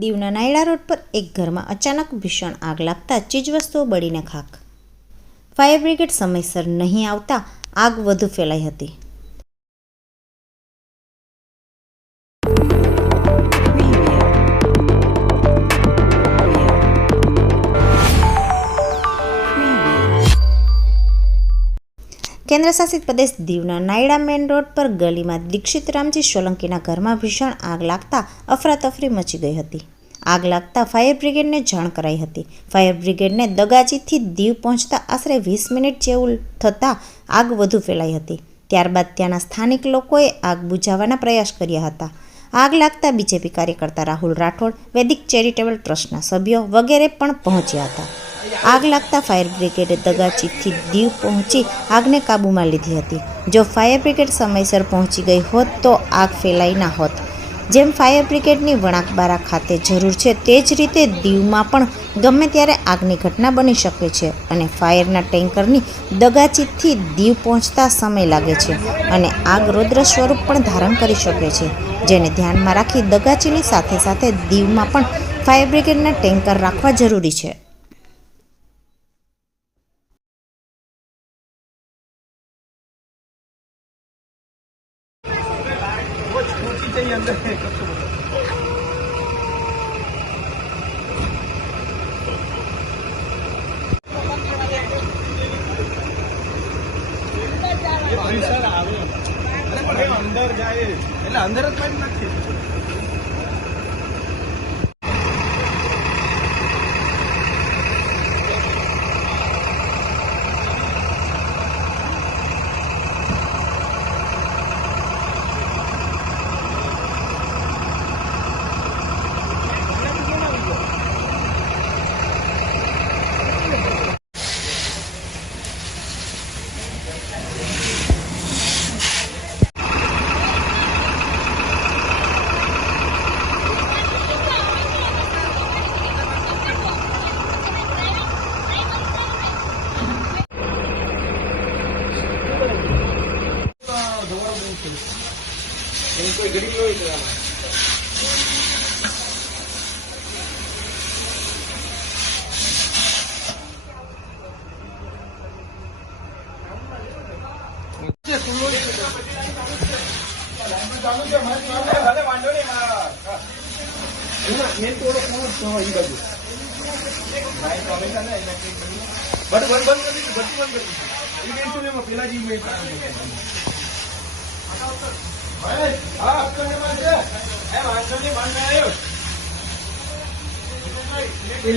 દીવના નાયડા રોડ પર એક ઘરમાં અચાનક ભીષણ આગ લાગતા ચીજવસ્તુઓ બળીને ખાખ. ફાયર બ્રિગેડ સમયસર નહીં આવતા આગ વધુ ફેલાઈ હતી. કેન્દ્રશાસિત પ્રદેશ દીવના નાયડા મેઇન રોડ પર ગલીમાં દીક્ષિત રામજી સોલંકીના ઘરમાં ભીષણ આગ લાગતા અફરાતફરી મચી ગઈ હતી. આગ લાગતા ફાયર બ્રિગેડને જાણ કરાઈ હતી. ફાયર બ્રિગેડને દગાજીથી દીવ પહોંચતા આશરે 20 મિનિટ જેવું થતાં આગ વધુ ફેલાઈ હતી. ત્યારબાદ ત્યાંના સ્થાનિક લોકોએ આગ બુઝાવવાના પ્રયાસ કર્યા હતા. આગ લાગતા બીજેપી કાર્યકર્તા રાહુલ રાઠોડ, વૈદિક ચેરિટેબલ ટ્રસ્ટના સભ્યો વગેરે પણ પહોંચ્યા હતા. આગ લાગતા ફાયર બ્રિગેડે દગાચીથી દીવ પહોંચી આગને કાબૂમાં લીધી હતી. જો ફાયર બ્રિગેડ સમયસર પહોંચી ગઈ હોત તો આગ ફેલાઈ ના હોત. જેમ ફાયર બ્રિગેડની વણાકબારા ખાતે જરૂર છે તે જ રીતે દીવમાં પણ ગમે ત્યારે આગની ઘટના બની શકે છે અને ફાયરના ટેન્કરની દગાચીથી દીવ પહોંચતા સમય લાગે છે અને આગ રૌદ્ર સ્વરૂપ પણ ધારણ કરી શકે છે. જેને ધ્યાનમાં રાખી દગાચીની સાથે સાથે દીવમાં પણ ફાયર બ્રિગેડના ટેન્કર રાખવા જરૂરી છે. अंदर जाए એટલે અંદર જ પાડી નાખી. कोई गरीब लोग પેલા જી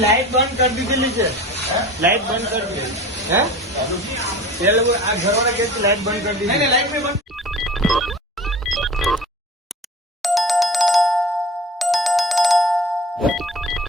लाइट बंद कर दीजिए છે. लाइट बंद कर दी है. आ घर वाला लाइट बंद कर दी. नहीं लाइट में बंद